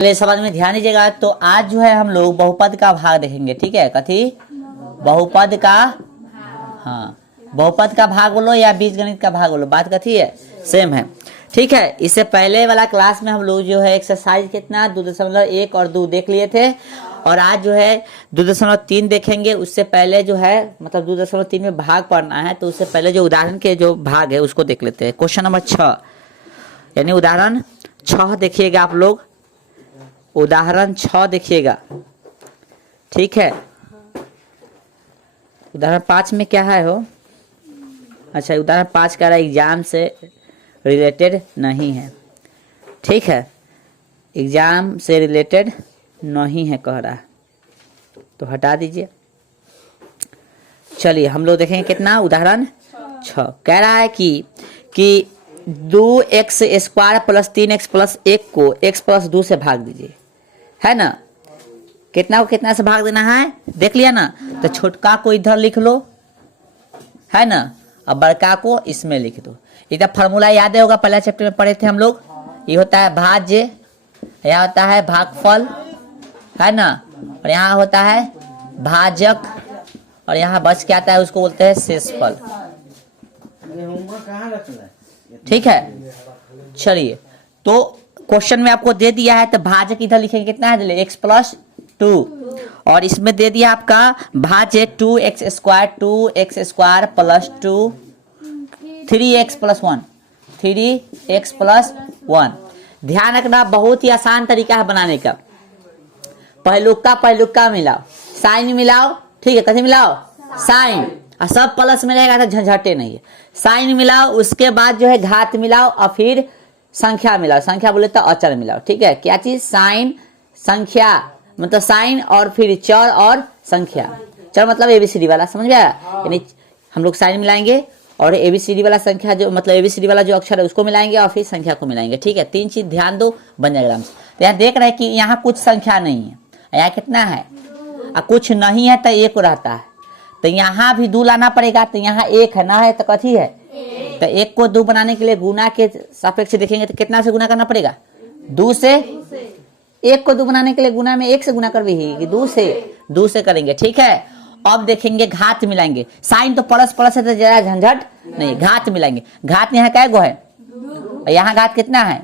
पहले समझ में ध्यान दीजिएगा। तो आज जो है हम लोग बहुपद का भाग देखेंगे, ठीक है। कथी? बहुपद का, हाँ बहुपद का भाग बोलो या बीजगणित का भाग बोलो, बात कथी है, सेम है, ठीक है। इससे पहले वाला क्लास में हम लोग जो है एक्सरसाइज कितना 2.1 और 2 देख लिए थे, और आज जो है 2.3 देखेंगे। उससे पहले जो है मतलब 2.3 में भाग पढ़ना है, तो उससे पहले जो उदाहरण के जो भाग है उसको देख लेते हैं। क्वेश्चन नंबर 6 यानी उदाहरण 6 देखिएगा आप लोग, उदाहरण 6 देखिएगा, ठीक है। उदाहरण 5 में क्या है हो, अच्छा उदाहरण 5 का एग्जाम से रिलेटेड नहीं है, ठीक है, एग्जाम से रिलेटेड नहीं है कह रहा है, तो हटा दीजिए। चलिए हम लोग देखेंगे कितना, उदाहरण 6 कह रहा है कि 2x square plus 3x plus 1 को x प्लस 2 से भाग दीजिए, है ना। कितना को कितना से भाग देना है देख लिया ना, तो छोटका को इधर लिख लो, है ना, अब बड़का को इसमें लिख दो। इधर फार्मूला याद होगा, पहला चैप्टर में पढ़े थे हम लोग। ये होता है भाज्य, यह होता है भागफल, है ना, और यहाँ होता है भाजक, और यहाँ बच के आता है उसको बोलते हैं शेषफल, ठीक है। चलिए तो क्वेश्चन में आपको दे दिया है, तो भाजक इधर लिखेंगे कितना है, x प्लस 2, और इसमें दे दिया आपका भाज्य 2x square plus 2 3x plus 1 3x plus 1। ध्यान रखना बहुत ही आसान तरीका है बनाने का। पहलुक्का मिलाओ, साइन मिलाओ, ठीक है, कथी मिलाओ, साइन, और सब प्लस में रहेगा तो झंझटे नहीं है। साइन मिलाओ, उसके बाद जो है घात मिलाओ, और फिर संख्या मिलाओ, संख्या बोले तो अचर मिलाओ, ठीक है। क्या चीज, साइन संख्या, मतलब साइन और फिर चर और संख्या, चर मतलब एबीसीडी वाला, समझ गया। यानी हम लोग साइन मिलाएंगे और एबीसीडी वाला संख्या जो मतलब एबीसीडी वाला जो अक्षर है उसको मिलाएंगे, और फिर संख्या को मिलाएंगे, ठीक है। 3 चीज ध्यान दो, बन जाएगा आराम से। तो यहाँ देख रहे हैं कि यहाँ कुछ संख्या नहीं है, यहाँ कितना है, और कुछ नहीं है तो 1 रहता है, तो यहाँ भी 2 लाना पड़ेगा, तो यहाँ 1 है ना, है तो कथी है, तो 1 को 2 बनाने के लिए गुना के सापेक्ष देखेंगे तो कितना से गुना करना पड़ेगा, 2 से। 1 को 2 बनाने के लिए गुना में 1 से गुना कर भी 2 से करेंगे, ठीक है। अब देखेंगे घात मिलाएंगे, साइन तो प्लस प्लस है तो जरा झंझट नहीं, घात मिलाएंगे। घात यहाँ कै गो है, यहाँ घात कितना है,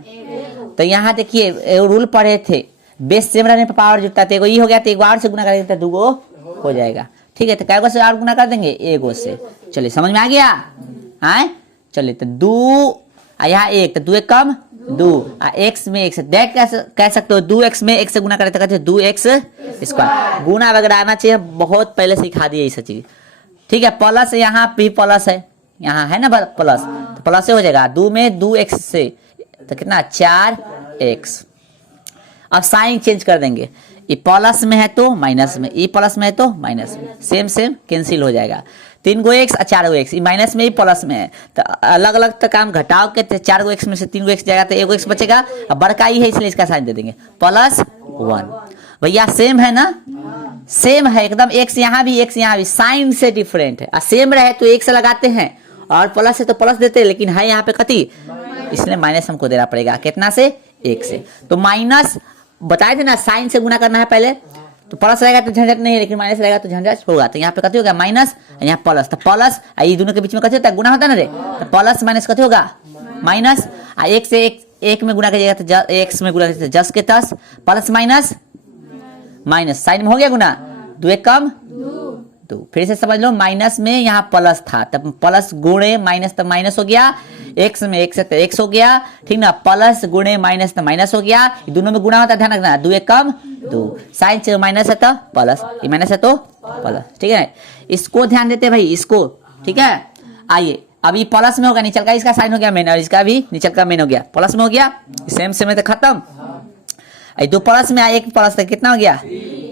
तो यहाँ देखिए रूल पढ़े थे, बेस सेम रहने पर पावर जुटता है, तो एगो ये हो गया, तो 1 बार से गुना करेंगे तो 2 गो हो जाएगा, ठीक है। तो कै गो से और गुना कर देंगे, 1 से। चलिए समझ में आ गया, आए चलिए। तो 2 यहाँ 1, तो 2 1 कम 2, x में 1 से देख कह सकते हो, 2x में 1 से गुना करते कहते 2x स्क्वायर। गुना वगैरह आना चाहिए, बहुत पहले सिखा दिए ये चीज, ठीक है। प्लस यहाँ भी प्लस है, यहाँ है ना प्लस, तो प्लस से हो जाएगा 2 में 2x से, तो कितना 4x। अब साइन चेंज कर देंगे, ये प्लस में है तो माइनस में, ये प्लस में है तो माइनस में, सेम कैंसिल हो जाएगा। 3 गो x और 4 गो x, ये माइनस में ही प्लस में है, तो अलग अलग तो काम घटाओ के, 4 गो x में से 3 गो x जाएगा तो 1 गो x बचेगा, अब बड़का ही है इसलिए इसका साइन दे देंगे +1। भैया सेम है ना, सेम है एकदम, x यहाँ भी साइन से डिफरेंट है, और सेम रहे तो 1 से लगाते हैं, और प्लस है तो प्लस देते हैं, लेकिन है यहाँ पे कथी, इसलिए माइनस हमको देना पड़ेगा, कितना से, 1 से। तो माइनस बताए थे ना, साइन से गुना करना है पहले, तो प्लस रहेगा तो झंझट नहीं है, लेकिन माइनस रहेगा तो झंझट होगा। तो यहाँ पे कथी होगा, माइनस, यहाँ प्लस, तो प्लस ये दोनों के बीच में कथी होता है, गुना होता है ना रे, तो प्लस माइनस कथी होगा, माइनस। 1 से 1 में गुना करिएगा तो x में गुना करिएगा 10 के 10, प्लस माइनस माइनस, साइन में हो गया गुना, 2 1 कम 2। फिर से समझ लो, माइनस में यहाँ प्लस था, तब प्लस गुणे माइनस तो माइनस हो गया, x में 1 से तो x हो गया, ठीक ना, प्लस गुणे माइनस तो माइनस हो गया, दोनों में गुणा होता है, ध्यान रखना, 2 1 कम 2, साइन से माइनस है तो प्लस, ये माइनस है तो प्लस, ठीक है। इसको ध्यान देते भाई, इसको, ठीक है। आइए अब ये प्लस में होगा, नीचल का इसका साइन हो गया मेन, और इसका भी नीचल का मेन हो गया, प्लस में हो गया, सेम है तो खत्म। 2 प्लस में 1 प्लस तक कितना हो गया,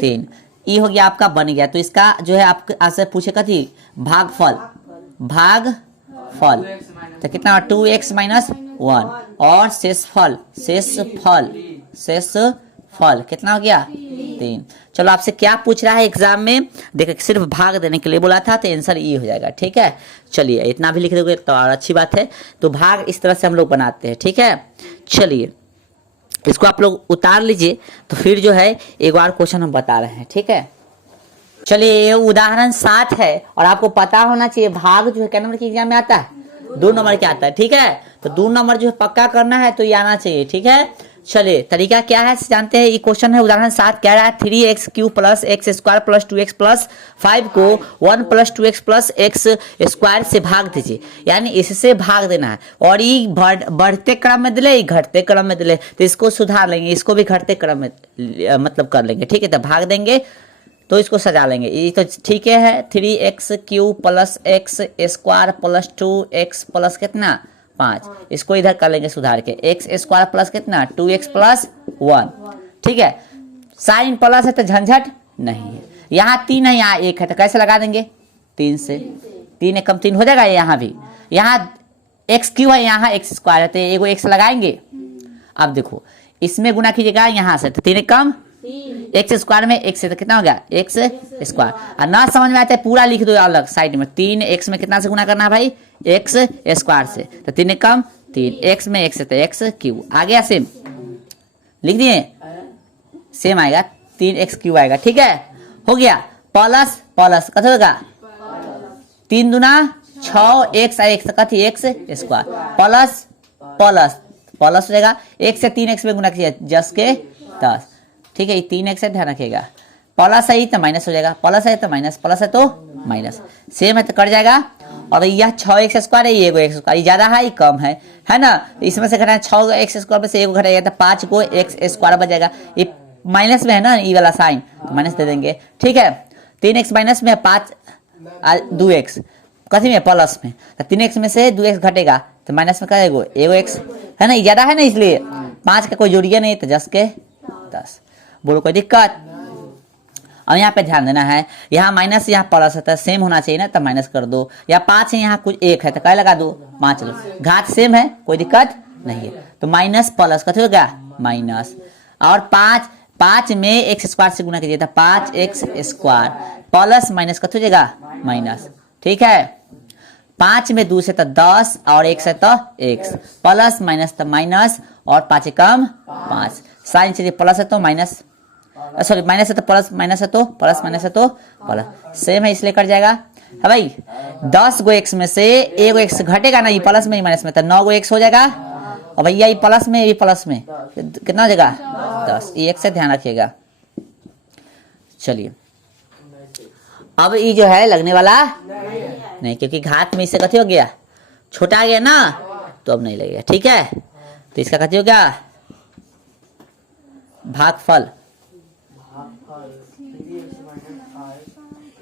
3, ये हो गया आपका बन गया। तो इसका जो है आपसे पूछे कथी, भागफल तो कितना 2x - 1, और शेषफल कितना हो गया, 3। चलो आपसे क्या पूछ रहा है एग्जाम में, देखो सिर्फ भाग देने के लिए बोला था, तो आंसर ये हो जाएगा, ठीक है। चलिए इतना भी लिख दोगे तो और अच्छी बात है। तो भाग इस तरह से हम लोग बनाते हैं, ठीक है। चलिए इसको आप लोग उतार लीजिए, तो फिर जो है एक बार क्वेश्चन हम बता रहे हैं, ठीक है। चलिए ये उदाहरण 7 है और आपको पता होना चाहिए भाग जो है क्या नंबर के एग्जाम में आता है, 2 नंबर के आता है, ठीक है। तो 2 नंबर जो है पक्का करना है तो ये आना चाहिए, ठीक है। चलिए तरीका क्या है जानते हैं। ये क्वेश्चन है उदाहरण 7, कह रहा है 3x³ plus x square plus 2x plus 5 को 1 plus 2x plus x square से भाग दीजिए, यानी इससे भाग देना है। और ये बढ़ते क्रम में दिले, घटते क्रम में दिले, तो इसको सुधार लेंगे, इसको भी घटते क्रम में मतलब कर लेंगे, ठीक है। तो भाग देंगे तो इसको सजा लेंगे, ये तो ठीक है। 3x³ plus x square plus 2x plus कितना 5, इसको इधर कर लेंगे सुधार के, एक्स स्क्वायर प्लस कितना 2x प्लस 1, ठीक है। साइन प्लस है तो झंझट नहीं है। यहाँ 3 है, यहाँ 1 है, तो कैसे लगा देंगे 3 से, 3 1 कम 3 हो जाएगा। यहाँ भी यहाँ x³ है, यहाँ x स्क्वायर है, तो एगो x लगाएंगे। अब देखो इसमें गुना कीजिएगा यहाँ से, तो 3 1 कम एक्स स्क्वायर में x से तो कितना हो गया एक्स स्क्वायर। और ना समझ में आता है पूरा लिख दो अलग साइड में, 3x में कितना से गुना करना है भाई एक्स स्क्वायर से, तो 3 1 कम 3, x में x से तो x³ आ गया, सेम लिख दिए, सेम आएगा 3x³ आएगा, ठीक है। हो गया प्लस प्लस कत होगा 3 दूना 6x x कथी x square plus plus plus हो जाएगा, 1 से 3x में गुना कीजिए 10 के 10, ठीक है। ये 3x है, ध्यान रखिएगा। प्लस है तो माइनस हो जाएगा, प्लस है तो माइनस, प्लस है तो माइनस, सेम है तो कट जाएगा। और यह 6x स्क्वायर है, ये एगो x स्क्वायर, ये ज्यादा है ये कम है ना। इसमें से घटाना 6x स्क्वायर में से एगो घटाएगा तो 5 को x स्क्वायर बच जाएगा। ये माइनस में है ना ये वाला साइन, तो माइनस दे देंगे, ठीक है। 3x माइनस में 5 2x कथी में प्लस में, तो 3x में से 2x घटेगा तो माइनस में करेगो एगो x है ना, ज्यादा है ना, इसलिए 5 का कोई जोड़िए नहीं, तो 10 के 10। बोलो कोई दिक्कत। अब यहाँ पे ध्यान देना है, यहाँ माइनस यहाँ प्लस है तो सेम होना चाहिए ना, तो माइनस कर दो। या 5 है यहाँ कुछ 1 है तो क्या लगा दो 5 लो, घात सेम है कोई दिक्कत नहीं है। तो माइनस प्लस कथी हो गया माइनस, और 5 में एक्स स्क्वायर से गुना कीजिए तो 5x स्क्वायर प्लस माइनस कथी हो जाएगा माइनस, ठीक है। 5 में 2 से तो 10 और 1 से तो x, प्लस माइनस तो माइनस और 5 कम 5, साइन से प्लस है तो माइनस, सॉरी माइनस है तो प्लस, माइनस है तो प्लस, माइनस है तो प्लस, सेम है इसलिए कट जाएगा। है भाई 10 गो x में से एगो x घटेगा ना, ये प्लस में माइनस में, तो 9 गो x हो जाएगा। और भैया ये प्लस में, ये प्लस में कितना हो जाएगा 10, ये x से ध्यान रखिएगा। चलिए अब ये जो है लगने वाला नहीं, क्योंकि घात में इससे कथी हो गया छोटा आ गया ना, तो अब नहीं लगेगा, ठीक है। तो इसका कथी हो गया भागफल,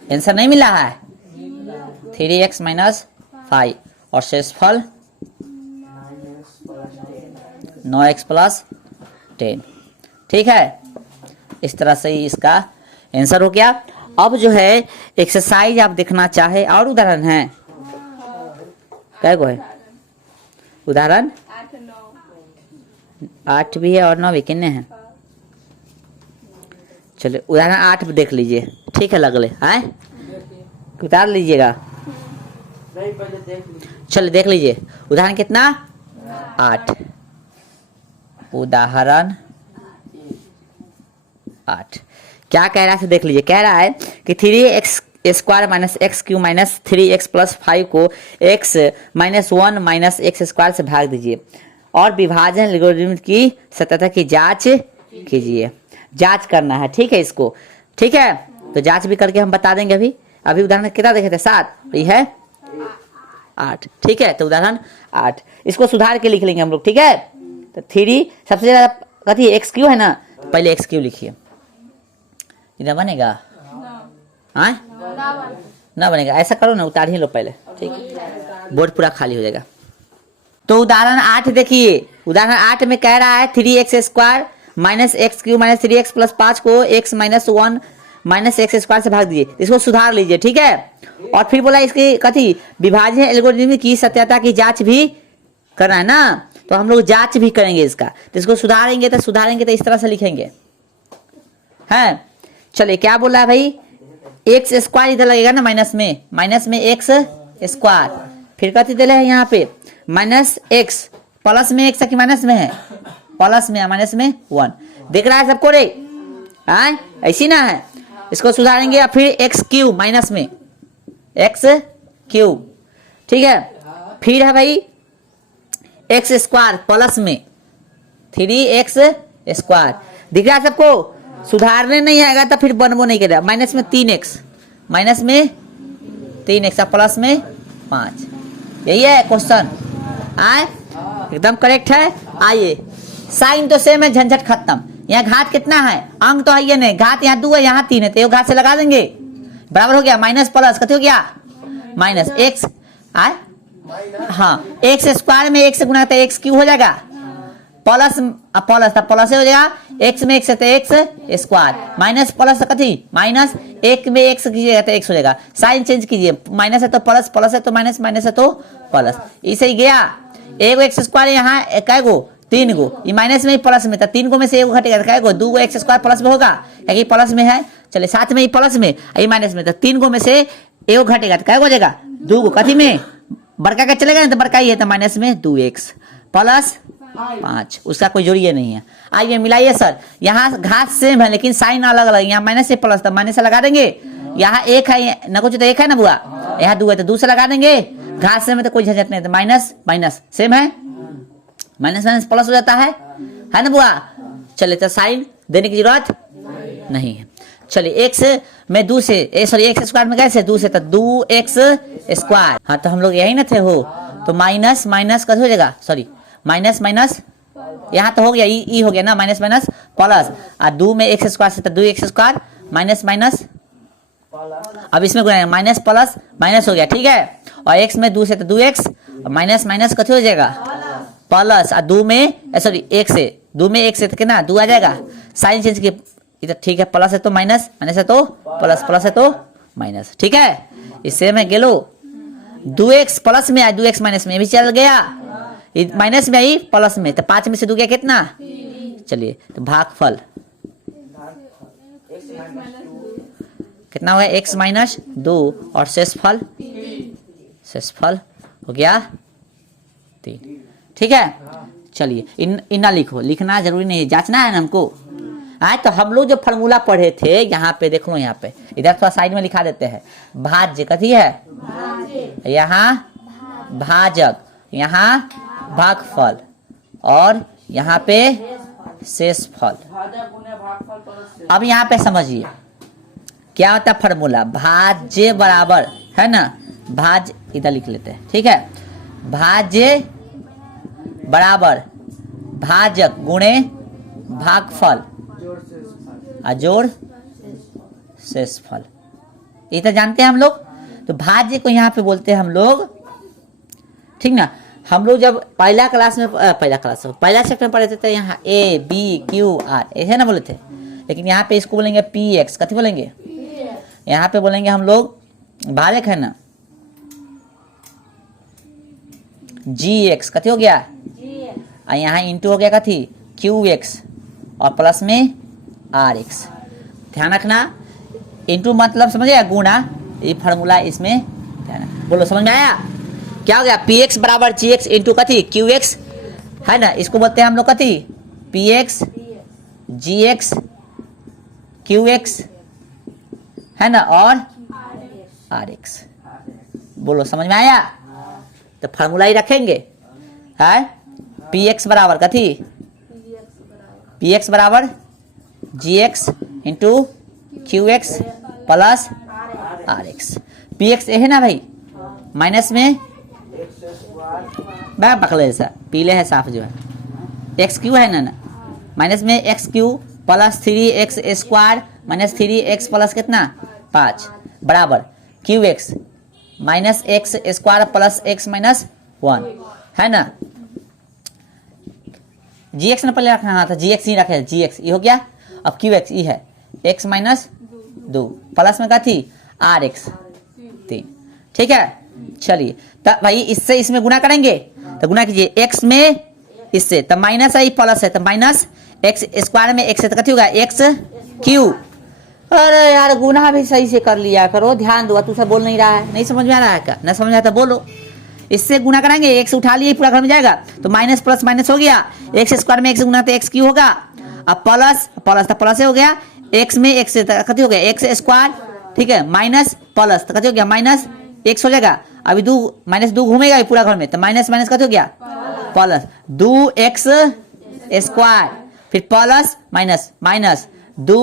आंसर नहीं मिला है 3x माइनस 5 और शेषफल 9x प्लस 10, ठीक है। इस तरह से इसका आंसर हो गया। अब जो है एक्सरसाइज आप देखना चाहे और उदाहरण है, क्या है उदाहरण 8 भी है और 9 भी, कितने हैं। चलिए उदाहरण 8 देख लीजिए, ठीक है। लगले आए उतार लीजिएगा, चलिए देख लीजिए उदाहरण कितना 8, उदाहरण 8 क्या कह रहा है देख लीजिए। कह रहा है कि 3x square minus x³ minus 3x plus 5 को x minus 1 minus x square से भाग दीजिए और विभाजन एल्गोरिथम की सत्यता की जांच कीजिए। जांच करना है, ठीक है इसको, ठीक है। तो जांच भी करके हम बता देंगे। अभी उदाहरण कितना देखे थे 7, ये है 8, ठीक है। तो उदाहरण 8 इसको सुधार के लिख लेंगे हम लोग, ठीक है। तो 3 सबसे ज्यादा कथी x³ है ना, पहले x³ लिखिए, इधर बनेगा हाँ ना बनेगा, ऐसा करो ना उतार ही लो पहले, ठीक, बोर्ड पूरा खाली हो जाएगा। तो उदाहरण 8 देखिए, उदाहरण 8 में कह रहा है 3x square minus x³ minus 3x plus 5 को x minus 1 minus x square से भाग दीजिए, इसको सुधार लीजिए, ठीक है। और फिर बोला इसकी कथी विभाजन एल्गोरिथम की सत्यता की जांच भी करना है ना, तो हम लोग जांच भी करेंगे इसका। तो इसको सुधारेंगे तो इस तरह से लिखेंगे है। चलिए क्या बोला है भाई, एक्स स्क्वायर इधर लगेगा ना माइनस में एक्स स्क्वायर, फिर कथी दिले है यहाँ पे माइनस एक्स, प्लस में एक्स है कि माइनस में है प्लस में माइनस में 1। दिख रहा है सबको रे? हाँ ऐसी ना है। इसको सुधारेंगे या फिर एक्स क्यूब माइनस में एक्स क्यूब, ठीक है। फिर है भाई एक्स स्क्वायर प्लस में 3x स्क्वायर। दिख रहा है सबको? सुधारने नहीं आएगा तो फिर बनबो नहीं करेगा। माइनस में 3x, माइनस में 3x प्लस में 5। यही है क्वेश्चन। आए एकदम करेक्ट है। आइए साइन तो सेम है, झंझट खत्म। यहाँ घात कितना है? अंक तो है ये नहीं, घात यहाँ 2 है यहाँ 3 है, तो घात से लगा देंगे, बराबर हो गया। माइनस प्लस कते हो गया? Minus x. आए हाँ, एक्स स्क्वायर में एक से गुना करते एक्स क्यूब हो जाएगा, प्लस प्लस था प्लस हो जाएगा, एक्स में एक्स है तो एक्स स्क्वायर, माइनस प्लस कथी माइनस, एक में एक्स कीजिएगा तो एक्स हो जाएगा। साइन चेंज कीजिए, माइनस है तो प्लस, प्लस है तो माइनस, माइनस है तो प्लस। इसे ही गया। एक एक्स स्क्वायर यहाँ कै गो? 3 गो। ये माइनस में ही प्लस में था, 3 गो में से 1 घटेगा, कै गो? 2 गो एक्स स्क्वायर प्लस में होगा, क्योंकि प्लस में है। चले साथ में ही प्लस में, ये माइनस में था, 3 गो में से 1 घटेगा तो कै गो हो जाएगा? 2 गो। कथी में? बड़का का चलेगा ना, तो बड़का ही है तो माइनस में 2x प्लस 5। उसका कोई जोड़िए नहीं है। आइए मिलाइए सर। यहाँ घात सेम है लेकिन साइन अलग अलग। यहाँ माइनस से प्लस, तो माइनस से लगा देंगे। यहाँ 1 है ना, कुछ तो 1 है ना बुआ, यहाँ 2 है तो 2 से लगा देंगे। घात सेम है तो कोई झंझट नहीं, तो माइनस माइनस सेम है, माइनस माइनस प्लस हो जाता है ना बुआ। चलिए तो साइन देने की जरूरत नहीं है। चलिए एक्स में 2 से सॉरी एक्स स्क्वायर में कैसे 2 से, तो 2x स्क्वायर। हाँ तो हम लोग यही ना थे हो, तो माइनस माइनस कैसे हो जाएगा? सॉरी माइनस माइनस, यहाँ तो हो गया ई हो गया ना, माइनस माइनस प्लस, और 2 में एक्स स्क्वायर से तो 2x स्क्वायर माइनस माइनस, अब इसमें माइनस प्लस माइनस हो गया, ठीक है। और x में 2 से तो 2x, माइनस माइनस कैसे हो जाएगा? प्लस, और 2 में सॉरी 1 से 2 में 1 से तो कितना 2 आ जाएगा। साइन चेंज की इधर, ठीक है। प्लस है तो माइनस, माइनस है तो प्लस, प्लस है तो माइनस, ठीक है। इससे मैं गेलो 2x प्लस में आया, 2x माइनस में भी चल गया, माइनस में आई प्लस में, तो 5 में से 2 गया कितना? चलिए तो भागफल कितना हुआ? x माइनस 2 और शेषफल, शेषफल हो गया 3, ठीक है। चलिए इतना लिखो, लिखना जरूरी नहीं है, जांचना है ना हमको। आज तो हम लोग जो फॉर्मूला पढ़े थे यहाँ पे देख लो, यहाँ पे इधर थोड़ा साइड में लिखा देते हैं। भाज्य कथी है? यहाँ भाजक, यहाँ भागफल, और यहाँ पे शेषफल। अब यहाँ पे समझिए क्या होता है फॉर्मूला। भाज्य बराबर है ना, भाज्य इधर लिख लेते हैं, ठीक है। भाज्य बराबर भाजक गुणे भागफल जोड़ शेषफल। ये तो जानते हैं हम लोग। तो भाज्य को यहाँ पे बोलते हैं हम लोग, ठीक ना। हम लोग जब पहला सेक्शन में पढ़े थे तो यहाँ a b q r ऐसे ना बोले थे, लेकिन यहाँ पे इसको बोलेंगे px, कथी बोलेंगे? यहाँ पे बोलेंगे हम लोग भाजक है ना, gx कथी हो गया? और यहाँ इंटू हो गया कथी? qx, और प्लस में rx। ध्यान रखना, इंटू मतलब समझिए गुणा, ये फार्मूला इसमें ध्यान, बोलो समझ में आया? क्या हो गया? px बराबर gx इंटू कथी? qx है ना, इसको बोलते हैं हम लोग कथी? px gx qx है ना, और rx। बोलो समझ में आया? तो फार्मूला ही रखेंगे है, px बराबर कथी? px बराबर gx into qx plus rx। px है ना भाई, माइनस में पकड़े ऐसा पीले है साफ जो है, एक्स क्यू है ना, माइनस में x cube plus 3x square minus 3x plus कितना 5 बराबर qx minus x square plus x minus 1 है ना। gx ने पहले रखना था, gx ही रखे, gx ये हो गया। अब qx ये है x माइनस 2 प्लस में क्या थी rx 3, ठीक है। चलिए तब भाई इससे इसमें गुना करेंगे, तो गुना कीजिए x में इससे, तब माइनस है प्लस है, तो माइनस एक्स स्क्वायर में x है तो कथी होगा एक्स क्यू। अरे यार गुना भी सही से कर लिया करो, ध्यान दो, तू सब बोल नहीं रहा है, नहीं समझ में आ रहा है क्या? नहीं समझ में आता बोलो। इससे गुना कराएंगे, एक्स उठा लिए पूरा घर में जाएगा तो माइनस प्लस माइनस हो गया, एक्स स्क्वायर में एक्स गुना तो एक्स क्यू होगा, अब प्लस प्लस तो प्लस हो गया, एक्स में एक्स कति हो गया एक्स स्क्वायर, ठीक है, माइनस प्लस तो कति हो गया माइनस एक्स हो जाएगा, अभी दो माइनस दो घूमेगा पूरा घर में तो माइनस माइनस कति हो गया प्लस दो एक्स स्क्वायर, फिर प्लस माइनस माइनस दो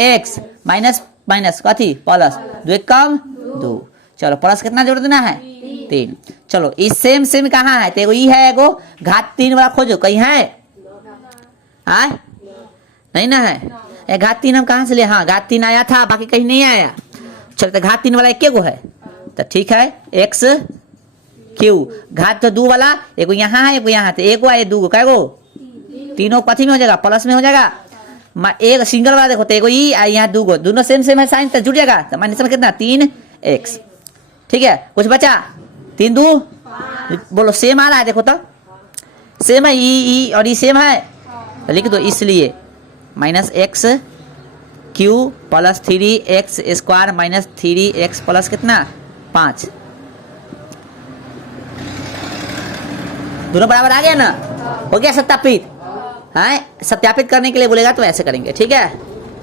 एक्स माइनस माइनस कथी प्लस दो एक कम दो, चलो प्लस कितना जोड़ देना है 3। चलो इस सेम सेम कहाँ है, तो एगो ई है, एगो घात 3 वाला खोजो, कहीं है आए नहीं ना है, ए घात 3 हम कहाँ से ले, हाँ घात 3 आया था बाकी कहीं नहीं आया, चलो तो घात 3 वाला एक गो है तो ठीक है एक्स क्यू, घात तो 2 वाला एगो यहाँ है एगो यहाँ है, तो एगो है दो कै गो तीनों कथी में हो जाएगा प्लस में हो जाएगा, एक सिंगल वाला देखो तो एगो ई यहाँ दो गो दोनों सेम सेम है साइन तो जुड़ जाएगा, तो माइनस में कितना 3 एक्स, ठीक है कुछ बचा 3 2 बोलो सेम आ रहा है, देखो तो सेम है ई और ई सेम है तो लिख दो, इसलिए minus x cube plus 3 x square minus 3 x plus कितना 5, दोनों बराबर आ गया ना, हो गया सत्यापित है, सत्यापित करने के लिए बोलेगा तो ऐसे करेंगे, ठीक है।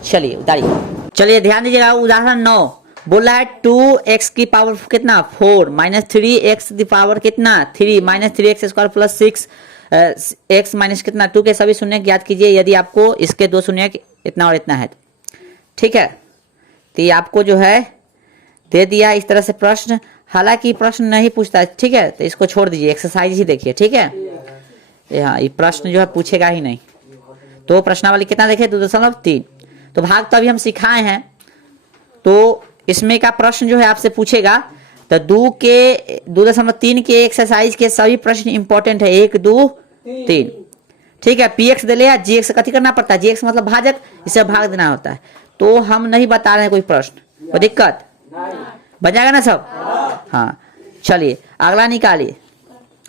चलिए उतारिए, चलिए ध्यान दीजिएगा उदाहरण 9 बोल रहा है 2x की पावर कितना 4 माइनस 3x की पावर कितना 3 minus 3x square plus 6 x minus कितना 2 के सभी शून्य ज्ञात कीजिए यदि आपको इसके दो शून्य इतना और इतना है, ठीक है। तो ये आपको जो है दे दिया इस तरह से प्रश्न, हालांकि प्रश्न नहीं पूछता, ठीक है, तो इसको छोड़ दीजिए, एक्सरसाइज ही देखिए, ठीक है। हाँ ये प्रश्न जो है पूछेगा ही नहीं, तो प्रश्नावली कितना देखे 2.3, तो भाग तो अभी हम सिखाए हैं, तो इसमें का प्रश्न जो है आपसे पूछेगा तो 2.3 के एक्सरसाइज के सभी प्रश्न इंपॉर्टेंट है 1 2 3, ठीक है। px दे लिया, gx कथी करना पड़ता है, gx मतलब भाजक, इसे भाग देना होता है, तो हम नहीं बता रहे हैं कोई प्रश्न, कोई दिक्कत बन जाएगा ना सब, हाँ। चलिए अगला निकालिए,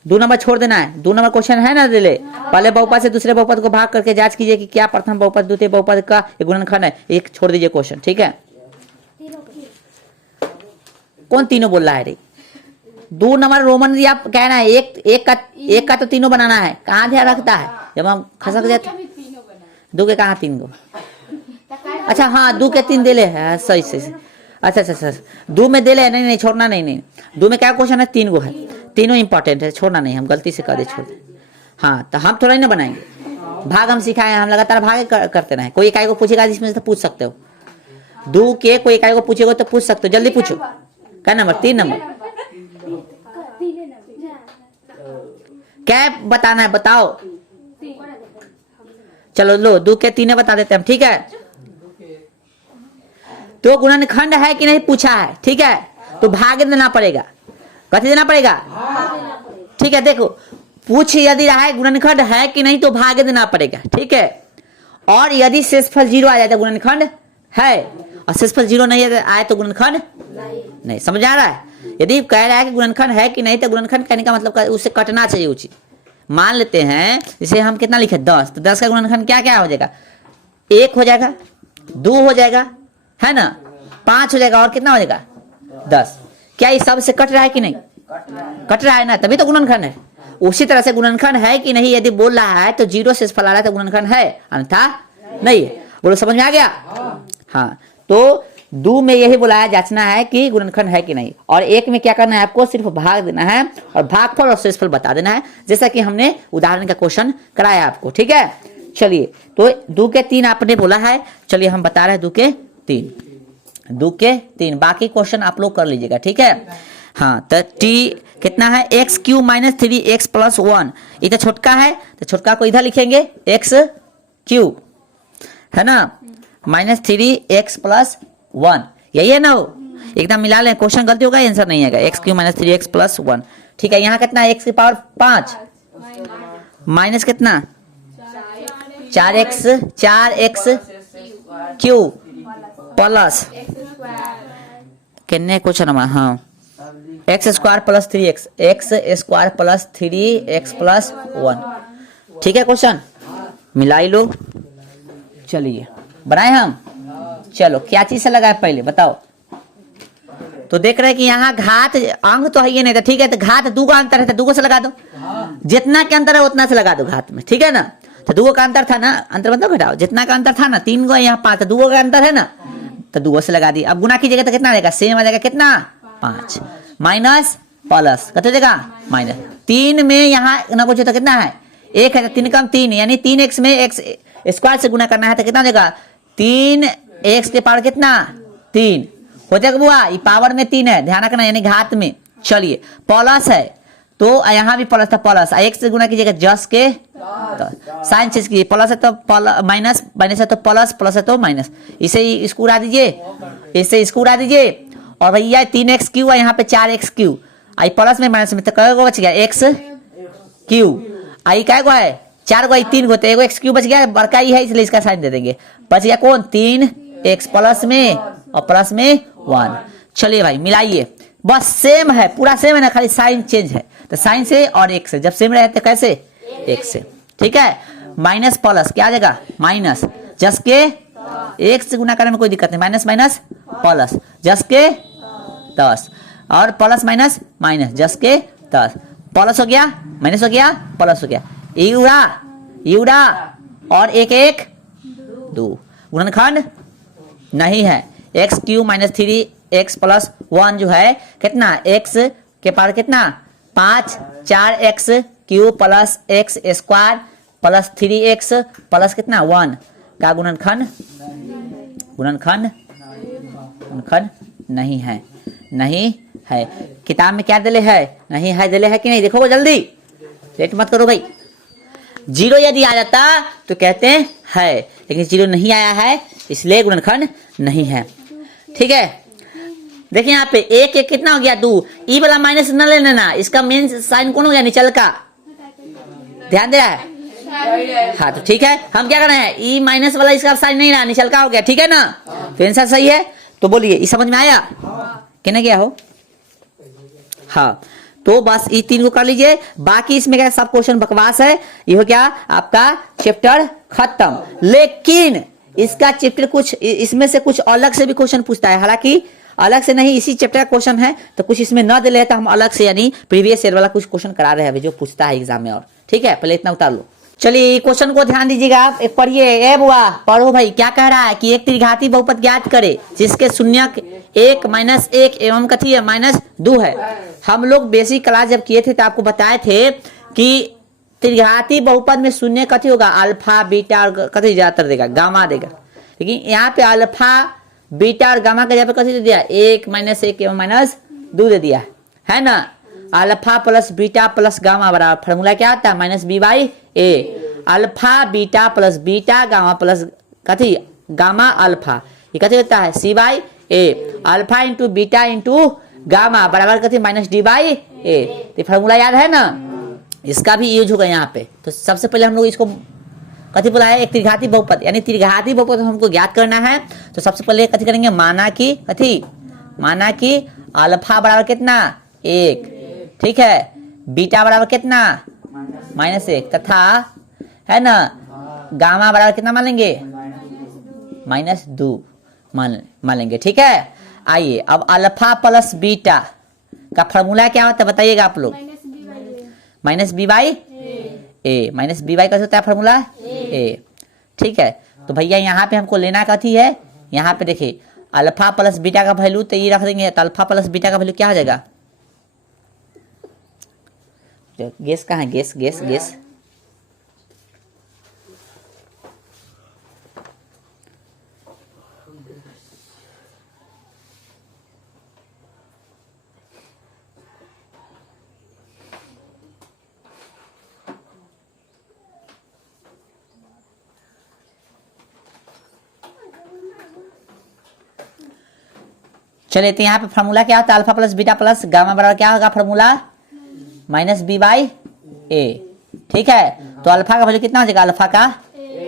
2 नंबर छोड़ देना है, 2 नंबर क्वेश्चन है ना दे ले, पहले बहुपद से दूसरे बहुपद को भाग करके जांच कीजिए कि क्या प्रथम बहुपद द्वितीय बहुपद का एक गुणनखंड है, एक छोड़ दीजिए क्वेश्चन, ठीक है। कौन तीनों बोल रहा है रे, 2 नंबर रोमन या कहना है एक का तो तीनों बनाना है, कहाँ ध्यान रखता है जब हम खसक जाते 2 के कहाँ 3 गो, अच्छा हाँ 2 के 3 दे ले, सही सही, अच्छा 2 में दे ले, नहीं छोड़ना नहीं 2 में क्या क्वेश्चन है 3 गो है, तीनों इंपॉर्टेंट है, छोड़ना नहीं, हम गलती से कर दे छोड़ दे, हाँ तो हम थोड़ा ही ना बनाएंगे, भाग हम सिखाए हैं, हम लगातार भाग करते रहे, कोई इकाई को पूछेगा जिसमें से पूछ सकते हो, 2 के कोई इकाई को पूछेगा तो पूछ सकते हो, जल्दी पूछो, क्या नंबर 3 नंबर क्या बताना है बताओ, चलो लो 2 के 3 बता देते हैं, ठीक है। तो गुणनखंड है कि नहीं पूछा है, ठीक है, तो भाग देना पड़ेगा, कथी देना पड़ेगा, ठीक है। देखो पूछ यदि रहा है गुणनखंड है कि नहीं तो भाग देना पड़ेगा, ठीक है। और यदि शेषफल 0 आ जाए तो गुणनखंड है, और शेषफल 0 नहीं आए तो गुणनखंड नहीं, समझ आ रहा है। यदि कह रहा है कि गुणनखंड है कि नहीं तो गुणनखंड कहने का मतलब उससे कटना चाहिए उचित, मान लेते हैं इसे हम कितना लिखे 10, तो 10 का गुणनखंड क्या क्या हो जाएगा 1 हो जाएगा, 2 हो जाएगा है ना, 5 हो जाएगा और कितना हो जाएगा 10, क्या ये सब से कट रहा है कि नहीं, कट रहा है ना, तभी तो गुणनखंड है। उसी तरह से गुणनखंड है कि नहीं यदि बोल रहा है तो 0 शेषफल आ रहा है तो गुणनखंड है, अन्यथा नहीं है, बोलो समझ में आ गया, हाँ। तो 2 में यही बुलाया जांचना है कि गुणनखंड है कि नहीं, और 1 में क्या करना है आपको सिर्फ भाग देना है और भागफल और शेषफल बता देना है, जैसा कि हमने उदाहरण का क्वेश्चन कराया आपको, ठीक है। चलिए तो 2 के 3 आपने बोला है, चलिए हम बता रहे हैं 2 के 3, बाकी क्वेश्चन आप लोग कर लीजिएगा, ठीक है। हाँ तो t कितना है x Q minus 3x plus 1, ये तो छोटका है तो छोटका को इधर लिखेंगे एक्स क्यू है ना, माइनस 3x प्लस 1, यही है ना, एकदम मिला लें, क्वेश्चन गलती होगा आंसर नहीं आएगा, x Q minus 3x plus 1, ठीक है। यहाँ कितना x की पावर 5 माइनस कितना 4x क्यू प्लस कितने क्वेश्चन हमारा, हाँ x square plus 3x, x square plus 3x plus 1, ठीक है। क्वेश्चन मिलाई लो, चलिए बनाए हम, चलो क्या चीज से लगाए पहले बताओ, तो देख रहे हैं कि यहाँ घात अंक तो है ये नहीं था, ठीक है, तो घात दो का अंतर है तो दो से लगा दो, जितना के अंतर है उतना से लगा दो घात में, ठीक है ना। तो दो का अंतर था ना, अंतर मतलब घटाओ, जितना का अंतर था ना, 3 को यहाँ 5, दो का अंतर है ना, तो दो से लगा दी। अब गुना कीजिएगा तो कितना आएगा, सेम आ जाएगा कितना 5 माइनस प्लस कत हो जाएगा माइनस 3 में यहाँ ना पूछो तो कितना है 1 है, 3 कम 3 यानी 3x में x स्क्वायर से गुना करना है तो कितना हो जाएगा 3x के पावर कितना 3 हो जाएगा बुआ, ये पावर में 3 है ध्यान रखना, यानी घात में। चलिए प्लस है तो यहाँ भी प्लस था, प्लस x से गुना कीजिएगा जस के साइन चीज की, प्लस है तो माइनस, माइनस है तो प्लस, प्लस है तो माइनस, इसे इसको उड़ा दीजिए, इसे इसको उड़ा दीजिए। और भैया 3x क्यू है यहाँ पे 4x क्यू, आई प्लस में माइनस में तो कई गो बच गया x क्यू, आई काय गो है 4 गो, 3 गो, तो एगो x क्यू बच गया, बड़का ही है इसलिए इसका साइन दे देंगे। बच गया कौन 3x प्लस में और प्लस में 1। चलिए भाई मिलाइए, बस सेम है, पूरा सेम है ना, खाली साइन चेंज है। तो साइन से और एक से जब सेम रहे तो कैसे एक से, ठीक है। माइनस प्लस क्या आ जाएगा माइनस, जस के एक से गुना करने में कोई दिक्कत नहीं, माइनस माइनस प्लस जस के 10 और प्लस माइनस माइनस जस के 10, प्लस हो गया माइनस हो गया प्लस हो गया, यूरा यूरा और एक एक 2, गुणनखंड नहीं है। X Q minus 3x plus 1 जो है कितना x के पावर कितना 5, 4x Q plus x square plus 3x plus कितना 1 का गुणनखंड, गुणनखंड गुणनखंड नहीं है, नहीं है। किताब में क्या दिले है, नहीं है दिले है कि नहीं, देखो जल्दी लेट मत करो भाई। 0 यदि आ जाता तो कहते हैं, लेकिन 0 नहीं आया है इसलिए गुणनखंड नहीं है, ठीक है। देखिए यहाँ पे एक एक कितना हो गया 2, ई वाला माइनस न ले लेना, इसका मेन साइन कौन हो गया निचल का, ध्यान दे रहा है, हाँ तो ठीक है। हम क्या कर रहे हैं ई माइनस वाला इसका साइन नहीं रहा, निचल का हो गया, ठीक है ना, तो आंसर सही है। तो बोलिए ये समझ में आया कि नहीं गया हो, हाँ। तो बस ये 3 को कर लीजिए, बाकी इसमें क्या सब क्वेश्चन बकवास है, ये हो गया आपका चैप्टर खत्म। लेकिन इसका चैप्टर कुछ इसमें से कुछ अलग से भी क्वेश्चन पूछता है, हालांकि अलग से नहीं, इसी चैप्टर का क्वेश्चन है तो कुछ इसमें न दे तो हम अलग से यानी प्रीवियस ईयर वाला कुछ क्वेश्चन करा रहे हैं जो पूछता है एग्जाम में, और ठीक है पहले इतना उतार लो। चलिए क्वेश्चन को ध्यान दीजिएगा आप, एक पढ़िए, ए बुआ पढ़ो भाई। क्या कह रहा है कि एक त्रिघाती बहुपद ज्ञात करे जिसके शून्यक 1 माइनस 1 एवं कथी है माइनस 2 है। हम लोग बेसिक क्लास जब किए थे तो आपको बताए थे कि त्रिघाती बहुपद में शून्य कथी होगा अल्फा बीटा और कथी ज्यादातर देगा गामा देगा, लेकिन यहाँ पे अल्फा बीटा और गामा का जगह पे कथी दे दिया 1 माइनस 1 एवं माइनस 2 दे दिया है ना। Alpha plus beta plus gamma बराबर फॉर्मूला क्या आता है minus B by A, alpha beta plus beta gamma plus कथी गामा अल्फा, ये कथी होता है C by A, alpha into beta into gamma बराबर कथी माइनस डी बाई ए। तो फॉर्मूला याद है ना, इसका भी यूज होगा यहाँ पे। तो सबसे पहले हम लोग इसको कथी बोला है एक त्रिघाती बहुपद, यानी त्रिघाती बहुपद हमको ज्ञात करना है। तो सबसे पहले कथी करेंगे माना कि कथी माना कि अल्फा बराबर कितना 1, ठीक है, बीटा बराबर कितना माइनस 1 तथा है ना गामा बराबर कितना मान लेंगे माइनस 2 मान लेंगे, ठीक है। आइए अब अल्फा प्लस बीटा का फॉर्मूला क्या होता है बताइएगा आप लोग, minus B by A, minus B by कैसे होता है फॉर्मूला ए, ठीक है। तो भैया यहाँ पे हमको लेना कथी है, यहाँ पे देखिए अल्फा प्लस बीटा का वैल्यू तो ये रख देंगे, तो अल्फा प्लस बीटा का वैल्यू क्या हो जाएगा, गेस कहाँ है, गेस गेस गेस चलिए। तो यहाँ पे फॉर्मूला क्या होता है alpha plus beta plus gamma बराबर क्या होगा formula minus B by A, ठीक है। तो अल्फा का वैल्यू कितना हो जाएगा अल्फा का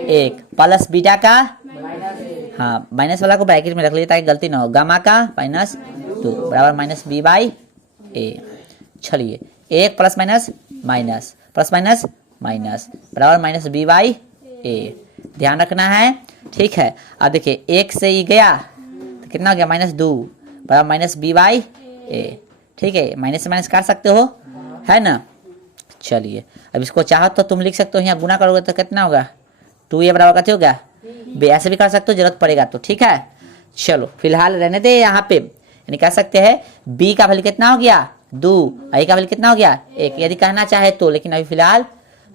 1 प्लस बीटा का हाँ माइनस वाला को ब्रैकेट में रख लीजिए ताकि गलती ना हो, गामा का माइनस 2 बराबर माइनस बी बाई ए। चलिए 1 plus minus minus plus minus minus बराबर माइनस बी बाई ए, ध्यान रखना है, ठीक है। अब देखिए 1 से ही गया तो कितना हो गया माइनस 2 बराबर माइनस बी बाई ए। ठीक है, माइनस से माइनस काट सकते हो, है ना। चलिए अब इसको चाहो तो तुम लिख सकते हो, यहाँ गुना करोगे तो कितना होगा 2a बराबर कैसे होगा बी, ऐसे भी कर सकते हो जरूरत पड़ेगा तो। ठीक है, चलो फिलहाल रहने दे यहाँ पे, यानी कह सकते हैं b का वैल्यू कितना हो गया 2, a का वैल्यू कितना हो गया 1, यदि कहना चाहे तो, लेकिन अभी फिलहाल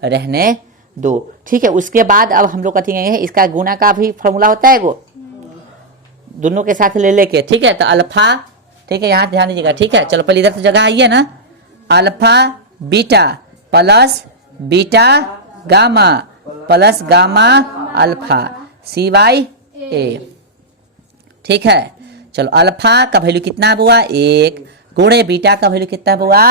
रहने दो। ठीक है, उसके बाद अब हम लोग करेंगे इसका गुना का भी फॉर्मूला होता है वो, दोनों के साथ ले लेके। ठीक है, तो अल्फा, ठीक है यहाँ ध्यान दीजिएगा। ठीक है, चलो पहले इधर से जगह आइए ना, alpha beta plus beta gamma plus gamma alpha C by A. ठीक है, चलो अल्फा का वैल्यू कितना हुआ 1, गुणे बीटा का वैल्यू कितना हुआ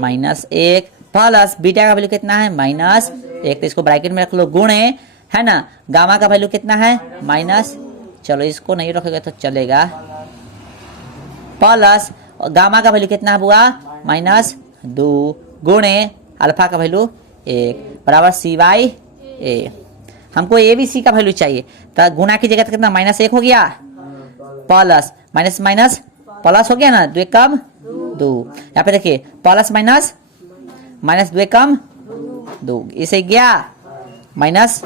-1 प्लस बीटा का वैल्यू कितना है -1, तो इसको ब्रैकेट में रख लो, गुणे, है ना, गामा का वैल्यू कितना है माइनस, चलो इसको नहीं रखोगे तो चलेगा, प्लस गामा का वैल्यू कितना हुआ -2 गुणे अल्फा का वैल्यू 1 बराबर सी बाई ए। हमको ए बी सी का वैल्यू चाहिए, तो गुना की जगह तो कितना -1 हो गया, प्लस माइनस माइनस प्लस हो गया ना, 2 कम 2, यहाँ पे देखिए प्लस माइनस -2 कम 2, इसे गया -1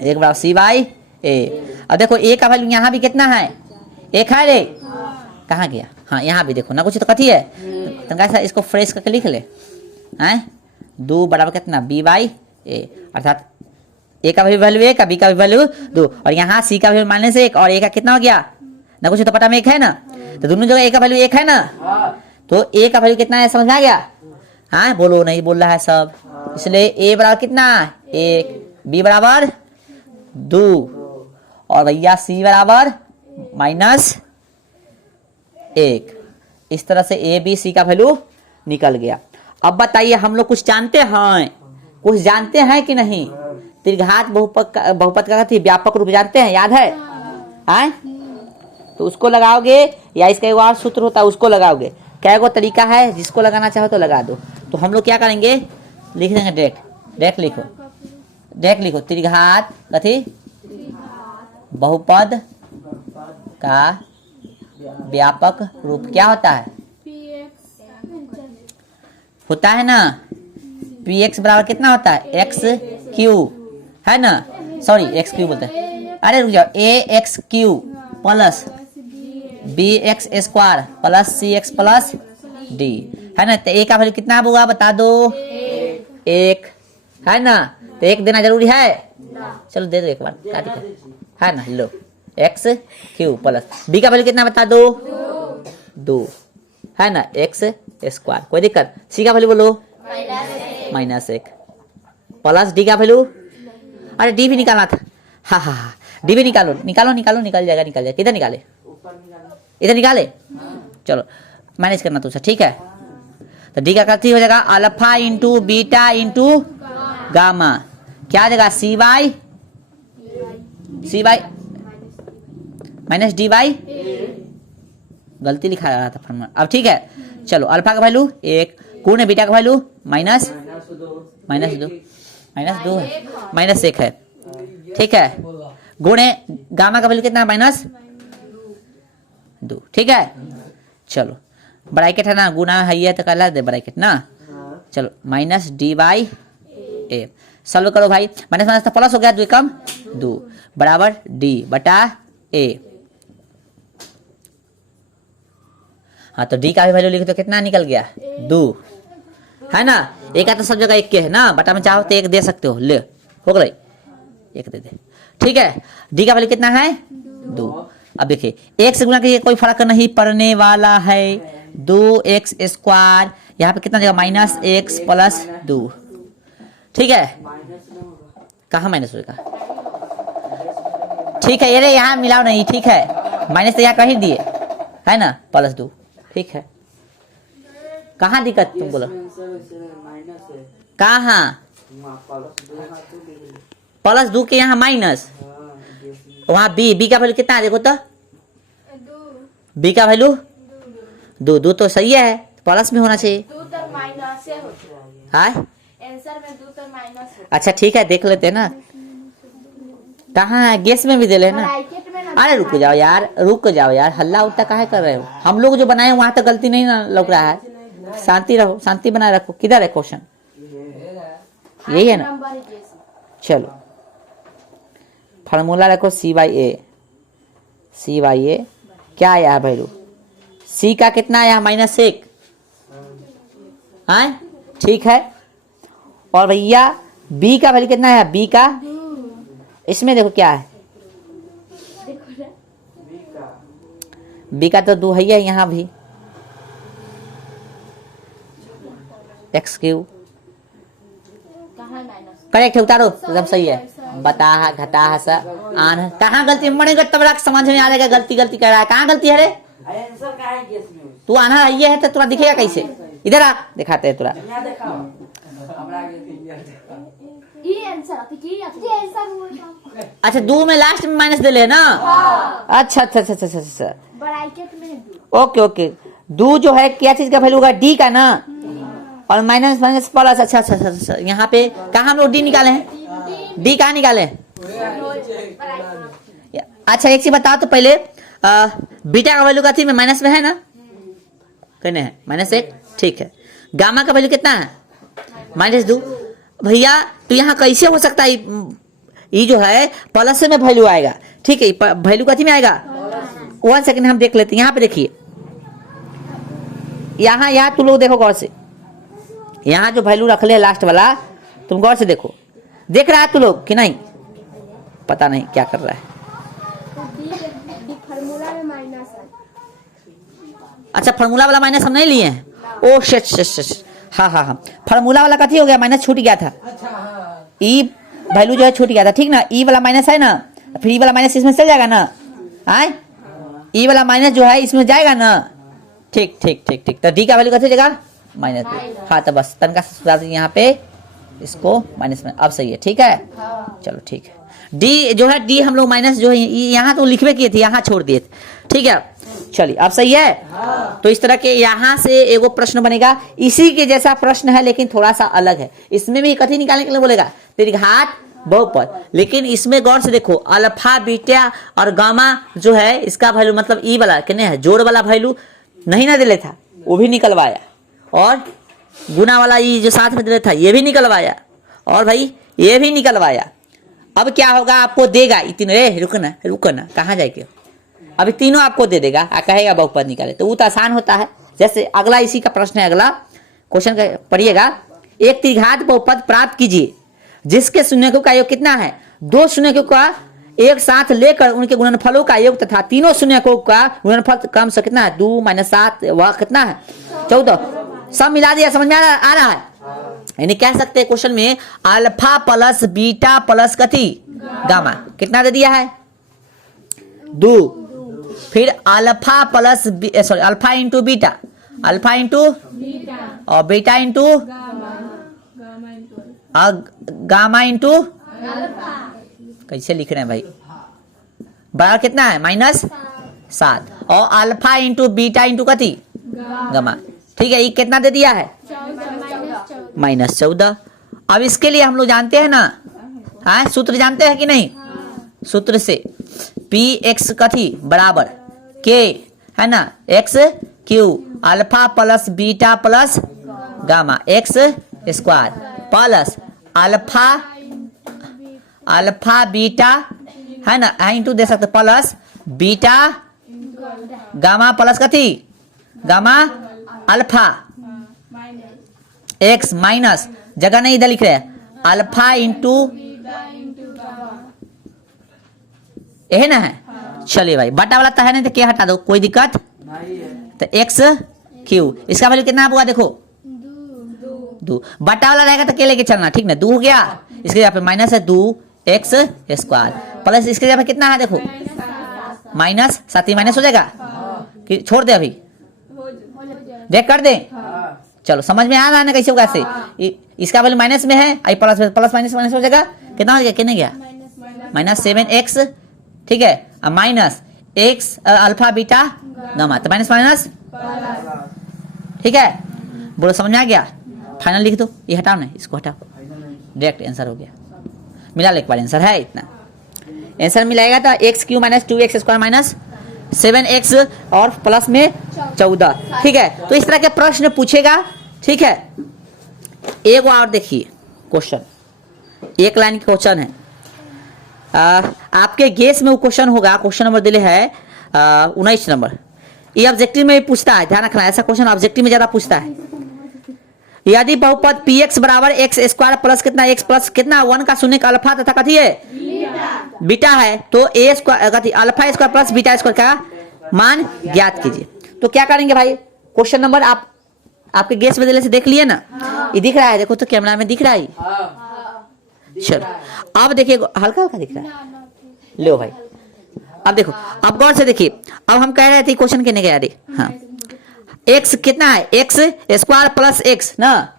बराबर सी बाई ए। अब देखो ए का वैल्यू यहाँ भी कितना है 1 है रे, कहाँ गया, हाँ यहाँ भी देखो ना, कुछ तो कथी है, तो कैसा इसको फ्रेश करके लिख ले, हैं 2 बराबर कितना बी बाई ए, अर्थात ए का भी वैल्यू 1 का, बी का भी वैल्यू 2, और यहाँ सी का वैल्यू -1 और ए का कितना हो गया ना, कुछ तो पता में 1 है ना, तो दोनों जगह ए का वैल्यू 1 है ना, तो ए का वैल्यू कितना है समझ में आ गया, हाँ बोलो, नहीं बोल रहा है सब, इसलिए ए बराबर कितना 1, बी बराबर 2 और भैया सी बराबर -1। इस तरह से ए बी सी का वैल्यू निकल गया। अब बताइए हम लोग कुछ जानते हैं, कुछ जानते हैं कि नहीं, त्रिघात बहुपद का व्यापक रूप जानते हैं, याद है आए? तो उसको लगाओगे या इसका एक और सूत्र होता है उसको लगाओगे, क्या गो तरीका है, जिसको लगाना चाहो तो लगा दो। तो हम लोग क्या करेंगे, लिख देंगे डायरेक्ट लिखो, डायरेक्ट लिखो, त्रिघात कथी बहुपद का व्यापक रूप क्या होता है, होता है ना px बराबर कितना होता है एक्स क्यू, है ना, सॉरी एक्स क्यू बोलते हैं, अरे रुक जाओ, A X cube plus B X square plus C X plus D, है ना। तो ए का वैल्यू कितना हुआ बता दो 1, है ना, तो 1 देना जरूरी है, चलो दे दो एक बार, क्या दिक्कत है ना, लो एक्स क्यू प्लस बी का वैल्यू कितना बता दो 2, है ना, एक्स स्क्वायर, कोई दिक्कत, सी का वैल्यू बोलो -1 प्लस डी का वैल्यू, अरे डी भी निकालना था, हाँ हाँ हाँ डी भी निकालो निकालो निकालो, निकल जाएगा निकल जाएगा, किधर निकाले, इधर निकाले, चलो मैनेज करना तुझसे, ठीक है। तो डी का कथी हो जाएगा alpha into beta into gamma, क्या आ जाएगा सी बाई माइनस डी बाई, गलती लिखा रहा था फॉर्मूला, अब ठीक है। चलो अल्फा का वैल्यू 1 गुणे बीटा का वैल्यू -1 है, ठीक है, गुणे गामा का वैल्यू कितना है -2, ठीक है। चलो ब्रैकेट है ना, गुना है ये तो कहला दे ब्रैकेट ना, चलो -d बाई ए, सॉल्व करो भाई, माइनस तो प्लस हो गया, 2 कम 2 बराबर d बटा a, हाँ तो d का भी वैल्यू लिख तो कितना निकल गया 2, है ना, एक तो सब जगह 1 के है ना, बटा में चाहो तो 1 दे सकते हो, ले हो गई 1 दे दे, ठीक है। d का वैल्यू कितना है 2, अब देखिए 1 से गुना कीजिए कोई फर्क नहीं पड़ने वाला है, 2x स्क्वायर, यहाँ पे कितना जगह -x प्लस 2, ठीक है, कहाँ माइनस होगा, ठीक है, ये यहाँ मिलाओ नहीं, ठीक है, माइनस तो यहाँ कहीं दिए, है ना, +2, ठीक है, कहाँ दिक्कत तुम बोलो, कहाँ +2 के यहाँ माइनस, वहाँ बी का वैल्यू कितना है देखो तो, बी का वैल्यू 2 तो सही है, प्लस में होना चाहिए, हाँ अच्छा ठीक है, देख लेते हैं ना, कहाँ है, गेस में भी दे लेना, अरे रुक जाओ यार, रुक जाओ यार, हल्ला उल्टा काहे कर रहे हो? हम लोग जो बनाए वहां तो गलती नहीं ना लग रहा है। शांति रहो, शांति बनाए रखो। किधर है क्वेश्चन? यही है ना? चलो फार्मूला रखो C/A। C/A क्या आया है भैरू? C का कितना आया? -1। हाँ ठीक है। और भैया B का वैल्यू कितना है? B का इसमें देखो क्या है, B का तो 2 है यहाँ भी। x³ करेक्ट है, उतारो एकदम सही है। बता घटा सा आन कहाँ गलती मरेगा तब रख समझ में आ जाएगा। गलती गलती कर रहा है, कहाँ गलती है रे? तू आना ये है तो तुरा दिखेगा कैसे? इधर आ, दिखाते हैं तुरा। अच्छा 2 में लास्ट में माइनस दे ले ना? अच्छा अच्छा अच्छा अच्छा अच्छा, ओके ओके। 2 जो है क्या चीज का वैल्यू होगा? D का ना, और माइनस माइनस प्लस। अच्छा अच्छा अच्छा, यहाँ पे कहाँ हम लोग D निकाले हैं? D कहाँ निकाले? अच्छा एक चीज बताओ तो पहले, बीटा का वैल्यू का थी में माइनस में है ना? कहने है -1, ठीक है। गामा का वैल्यू कितना है? -2। भैया तो यहाँ कैसे हो सकता है? ये जो है प्लस में वैल्यू आएगा, ठीक है। वैल्यू कथी में आएगा? 1 सेकंड हम देख लेते हैं। यहाँ पे देखिए, यहाँ तुम लोग देखो गौर से, यहाँ जो वैल्यू रख ले लास्ट वाला, तुम गौर से देखो। देख रहा है तू लोग कि नहीं? पता नहीं क्या कर रहा है। अच्छा फार्मूला वाला माइनस हम नहीं लिए हैं। ओ शिट, हाँ हाँ हाँ, फार्मूला वाला कथी हो गया? माइनस छूट गया था। ई वैल्यू जो है छूट गया था, ठीक ना? ई वाला माइनस है ना, फिर ई वाला माइनस इसमें चल जाएगा ना? आए ई वाला माइनस जो है इसमें जाएगा ना? ठीक ठीक ठीक ठीक। तो डी का वैल्यू कैसे जाएगा? -2। हाँ तो बस तन का सुधार यहाँ पे इसको माइनस में, अब सही है, ठीक है। चलो ठीक है। डी जो है, डी हम लोग माइनस जो है यहाँ तो लिखवे किए थे, यहाँ छोड़ दिए थे, ठीक है। चलिए अब सही है। तो इस तरह के यहाँ से एगो प्रश्न बनेगा, इसी के जैसा प्रश्न है लेकिन थोड़ा सा अलग है। इसमें भी कथी निकालने के लिए बोलेगा? त्रिघात बहुपद। लेकिन इसमें गौर से देखो, अल्फा बीटा और गामा जो है इसका वैल्यू मतलब ई वाला कितने है, जोड़ वाला वैल्यू नहीं ना दिले था, वो भी निकलवाया। और गुना वाला ये जो साथ में दिले था ये भी निकलवाया, और भाई ये भी निकलवाया। अब क्या होगा? आपको देगा इतने, रुको ना कहाँ जाएगा? अभी तीनों आपको दे देगा, कहेगा बहुपद निकाले, तो वो तो आसान होता है। जैसे अगला इसी का प्रश्न है, अगला क्वेश्चन पढ़िएगा। एक त्रिघात बहुपद प्राप्त कीजिए जिसके शून्यकों का योग कितना है? 2 शून्यकों का एक साथ लेकर उनके गुणनफलों का योग तथा तीनों शून्यकों का गुणनफल क्रम से कितना है? 2 - 7 वह कितना है? 14। सब मिला दिया, समझ में आ रहा है? यानी कह सकते हैं क्वेश्चन में अल्फा प्लस बीटा प्लस कथी? गामा। कितना दे दिया है? 2। फिर alpha plus sorry alpha into beta, alpha into और बीटा इंटू गामा इंटू, कैसे लिख रहे हैं भाई? बराबर कितना है? -7। और अल्फा इंटू बीटा इंटू कथी? गामा। ठीक है, ये कितना दे दिया है? -14। अब इसके लिए हम लोग जानते हैं ना, हाँ सूत्र जानते हैं कि नहीं? सूत्र से px कथी बराबर k है ना, x³ alpha plus beta plus gamma x² plus alpha beta है ना, इंटू दे सकते प्लस बीटा गामा प्लस कथी? गामा अल्फा x माइनस, जगह नहीं इधर लिख रहे हैं, अल्फा इंटू यही ना है। चलिए भाई, बटा वाला तो है नहीं तो क्या हटा दो, कोई दिक्कत तो x³ इसका वैल्यू कितना होगा? देखो 2। बटा वाला रहेगा तो क्या लेके चलना, ठीक ना? 2 हो गया, इसके जगह पे माइनस है 2x² प्लस इसके जगह पे कितना है? देखो -7 माइनस हो जाएगा कि छोड़ दे? अभी देख कर दे। चलो समझ में आ रहा है ना कैसे होगा? ऐसे इसका वैल्यू माइनस में है, आई प्लस माइनस माइनस हो जाएगा, कितना हो गया? कितने गया? -7x, ठीक है, अब minus x alpha beta gamma, तो माइनस माइनस, ठीक है। बोलो समझ में आ गया? फाइनल लिख दो, ये हटाओ ना, इसको हटाओ, डायरेक्ट आंसर हो गया। मिला ले एक बार आंसर है इतना। आंसर मिलाएगा तो x Q minus 2x square minus 7x और प्लस में 14। ठीक है, तो इस तरह के प्रश्न पूछेगा। ठीक है, एक और देखिए क्वेश्चन, एक लाइन का क्वेश्चन है। आपके गेस में वो क्वेश्चन होगा, क्वेश्चन नंबर दिले है 19 नंबर। ये ऑब्जेक्टिव में पूछता है, ध्यान रखना, ऐसा क्वेश्चन ऑब्जेक्टिव में ज्यादा पूछता है। यदि बहुपद px बराबर एक्स स्क्वायर प्लस कितना x प्लस कितना 1 का शून्य का अल्फा तथा कथी है बीटा है, तो ए स्क्वायर कथी alpha square plus beta square का मान ज्ञात कीजिए। तो क्या करेंगे भाई, क्वेश्चन नंबर आप आपके गेस बदले से देख लिए ना, ये दिख रहा है, देखो तो कैमरा में दिख रहा है। चलो अब देखिए, हल्का हल्का दिख रहा है, लो भाई अब देखो, अब गौर से देखिए। अब हम कह रहे थे क्वेश्चन कहने गया, हाँ x कितना है एक्स स्क्वायर प्लस एक्स ना,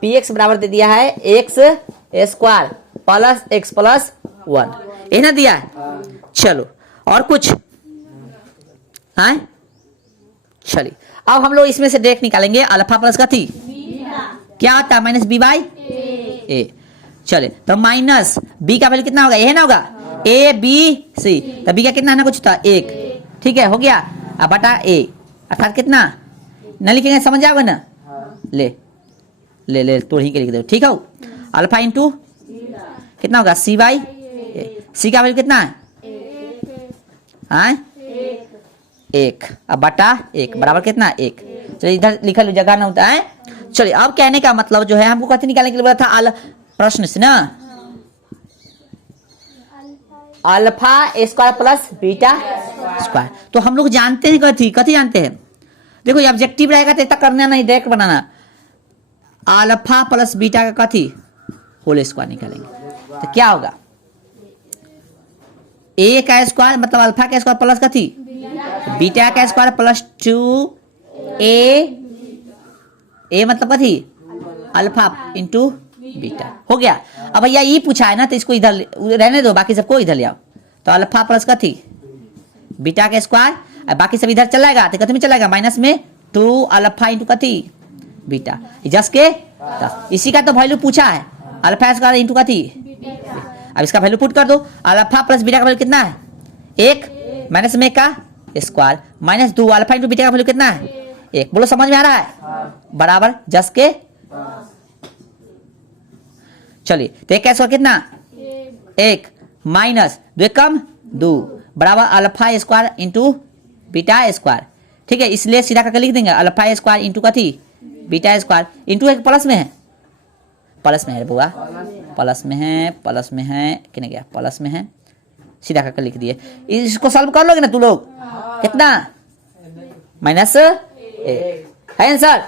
पी एक्स बराबर दे दिया है x square plus x plus 1, ये ना दिया है। चलो और कुछ है, चलिए अब हम लोग इसमें से डायरेक्ट निकालेंगे अल्फा प्लस का थी क्या होता है माइनस बी बाई ए। चले तो माइनस बी का वैल्यू कितना होगा, ये ना होगा ए बी सी, तो बी का कितना है ना कुछ था 1। ठीक है, हो गया, अब बटा ए अर्थात कितना न लिखेंगे, समझ जाओगे ना, ले ले ले तो ही के लिख दो। ठीक है, अल्फा इंटू कितना होगा सी बाई सी का वैल्यू कितना है 1, अब बटा 1 बराबर कितना 1। चलिए इधर लिखा लो, जगह ना होता है। चलिए अब कहने का मतलब जो है, हमको कथी निकालने के लिए बोला था प्रश्न से ना, alpha square plus beta square. तो हम लोग जानते हैं कथी कथी जानते हैं, देखो ये ऑब्जेक्टिव रहेगा तो इतना करना नहीं, डायरेक्ट बनाना। अल्फा प्लस बीटा का कथी होल स्क्वायर निकालेंगे तो क्या होगा, ए का स्क्वायर मतलब अल्फा का स्क्वायर प्लस कथी बीटा का स्क्वायर प्लस 2a मतलब कथी अल्फा इंटू बीटा, हो गया। अब भैया ये पूछा है ना, तो इसको इधर रहने दो, बाकी सबको इधर ले आओ। तो अल्फा प्लस कथी बीटा का स्क्वायर, बाकी सब इधर चलाएगा तो कथी में चलाएगा माइनस में 2 अल्फा इंटू कथी बीटा, जस के इसी का तो वैल्यू पूछा है, अल्फा स्क्वायर इंटू कथी। अब इसका वैल्यू पुट कर दो, अल्फा प्लस बीटा का वैल्यू कितना है 1 माइनस में का square minus 2 alpha into beta का वैल्यू कितना है 1। बोलो समझ में आ रहा है, बराबर जस के। चलिए तो एक स्क्वायर कितना 1 माइनस 2 कम 2 बराबर alpha square into beta square. ठीक है, इसलिए सीधा करके लिख देंगे अल्फा स्क्वायर इंटू कथी बीटा स्क्वायर इंटू एक प्लस में है, प्लस में है बुआ, प्लस में है कितने गया प्लस में है, सीधा करके लिख दिए। इसको सॉल्व कर लोगे ना तू लोग, कितना माइनस है आंसर।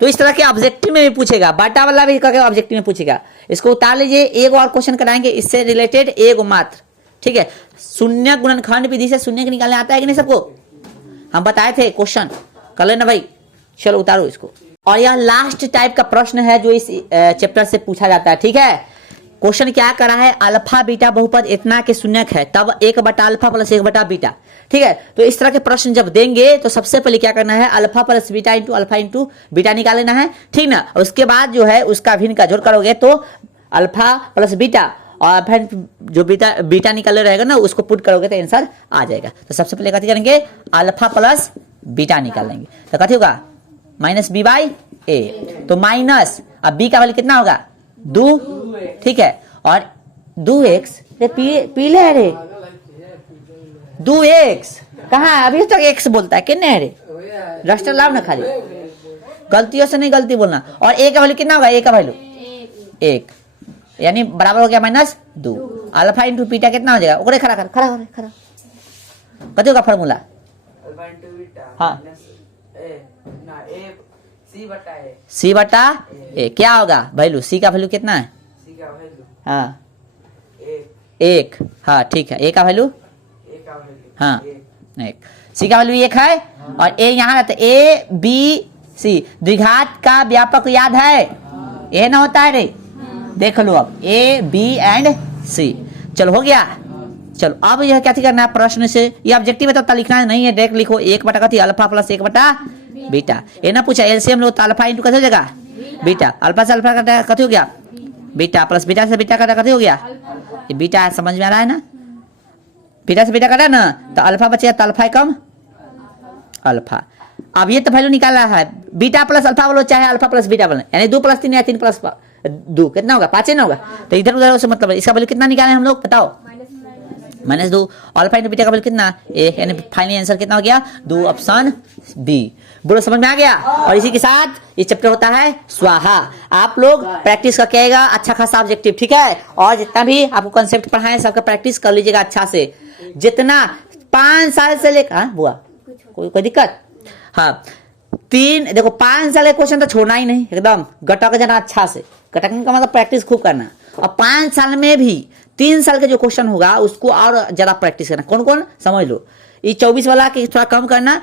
तो इस तरह के ऑब्जेक्टिव में भी पूछेगा, बाटा वाला भी करके ऑब्जेक्टिव में पूछेगा। इसको उतार लीजिए, एक और क्वेश्चन कराएंगे इससे रिलेटेड, एक मात्र। ठीक है, शून्य गुणनखंड विधि से शून्य के निकालने आता है कि नहीं सबको, हम बताए थे क्वेश्चन कर लेना भाई। चलो उतारो इसको। और यह लास्ट टाइप का प्रश्न है जो इस चैप्टर से पूछा जाता है। ठीक है, क्वेश्चन क्या करा है, अल्फा बीटा बहुपद इतना के शून्यक है तब 1 बटा अल्फा प्लस 1 बटा बीटा। ठीक है, तो इस तरह के प्रश्न जब देंगे तो सबसे पहले क्या करना है, alpha plus beta into alpha into beta निकाल लेना है। ठीक ना, उसके बाद जो है उसका भिन्न का जोड़ करोगे तो अल्फा प्लस बीटा और फिर जो बीटा निकाले रहेगा ना उसको पुट करोगे तो आंसर आ जाएगा। तो सबसे पहले कथी करेंगे, अल्फा प्लस बीटा निकाल लेंगे तो कथी होगा माइनस बी बाई ए। तो माइनस अब बी का वैल्यू कितना होगा 2। ठीक है, और 2x पीले है रे 2x कहाँ है, अभी तक x बोलता है कितने है रे, रजिस्टर लाओ ना खाली, गलतियों से नहीं गलती बोलना। और a का वैल्यू कितना होगा, a का वैल्यू 1 यानी बराबर हो गया माइनस 2 अल्फा इंटू बीटा कितना हो जाएगा, ओकरे खड़ा कर खड़ा कथी होगा फार्मूला, हाँ सी बटा ए। क्या होगा वैल्यू, सी का वैल्यू कितना है, हाँ 1, हाँ ठीक है, ए का वैल्यू हाँ 1, सी का वैल्यू 1 है। और ए यहाँ रहता है ए बी सी, द्विघात का व्यापक याद है, ए ना होता है रे, देख लो अब ए बी एंड सी। चलो हो गया। चलो अब यह क्या करना है, प्रश्न से ये ऑब्जेक्टिव है तो लिखना नहीं है, डायरेक्ट लिखो 1 बटा कथी अल्फा प्लस 1 बटा बीटा। ये ना पूछा एलसीएम लो तो अल्फा इंटू कैसे हो जाएगा बीटा, अल्फा से अल्फा का कथी हो गया बीटा प्लस बीटा से बीटा का कथी हो गया ये बीटा है, समझ में आ रहा है ना। बीटा से बीटा कटा ना तो अल्फा बचेगा, तो अल्फा कम अल्फा। अब ये तो वैल्यू निकाला है, बीटा प्लस अल्फा बोलो चाहे अल्फा प्लस बीटा बोलो, यानी 2 + 3 या 3 + 2 कितना होगा, 5 ना होगा। तो इधर उधर से मतलब इसका वैल्यू कितना निकाले हम लोग बताओ, -2। अल्फा इंटू बीटा का वैल्यू कितना 1, यानी फाइनल आंसर कितना हो गया 2, ऑप्शन बी। बोलो समझ में आ गया। और इसी के साथ ये चैप्टर होता है स्वाहा। आप लोग प्रैक्टिस करके आएगा अच्छा खासा ऑब्जेक्टिव, ठीक है। और जितना भी आपको कंसेप्ट पढ़ाए सबका प्रैक्टिस कर लीजिएगा अच्छा से, जितना 5 साल से लेकर, हाँ बुआ कोई दिक्कत, हाँ 3 देखो 5 साल का क्वेश्चन तो छोड़ना ही नहीं, एकदम गटक जाना अच्छा से, गटकने का मतलब प्रैक्टिस खूब करना। और 5 साल में भी 3 साल का जो क्वेश्चन होगा उसको और ज्यादा प्रैक्टिस करना। कौन कौन समझ लो, ये 24 वाला के थोड़ा कम करना,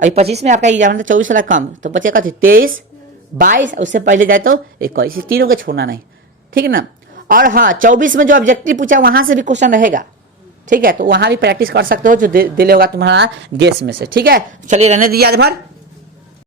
अभी 25 में आपका एग्जाम था, 24 वाला कम, तो बचेगा 23, 22, उससे पहले जाए तो 21, तीनों को छोड़ना नहीं, ठीक है ना। और हाँ 24 में जो ऑब्जेक्टिव पूछा वहां से भी क्वेश्चन रहेगा, ठीक है, तो वहां भी प्रैक्टिस कर सकते हो जो दिले होगा तुम्हारा गेस में से, ठीक है। चलिए रहने दीजिए आज भर।